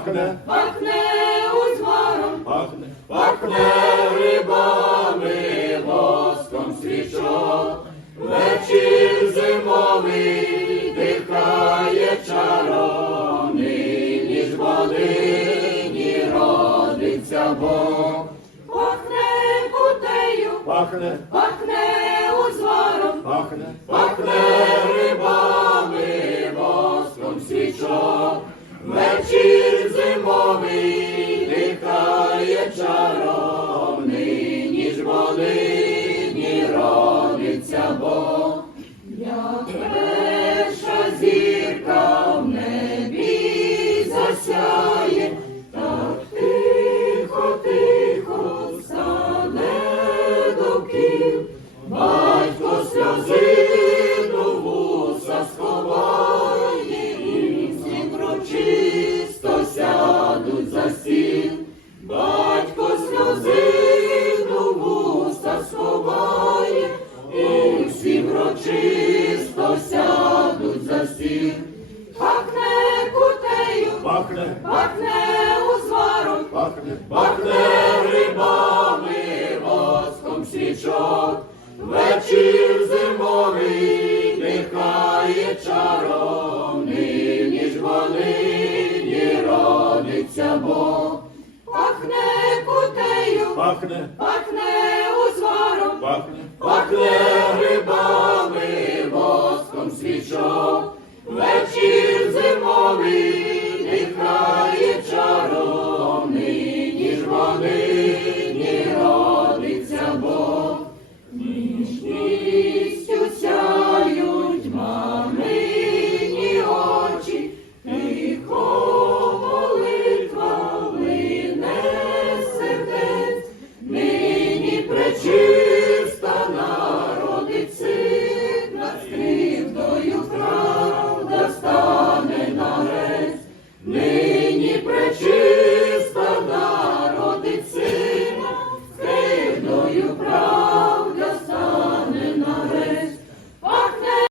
пахне, пахне узваром, пахне, пахне рибами, воском свічок, вечір зимовий дихає чаром, нині ж волині родиться Бог. Пахне кутею, пахне, пахне узваром, пахне, пахне рибами, воском свічок, вечір волині родиться Бог, пахне кутею, пахне, пахне узваром, пахне, пахне рибами, воском свічок, вечір зимовий дихає чаром, нині ж волині родиться Бог, пахне кутею, пахне, пахне узваром, пахне, пахне грибами воском свічок.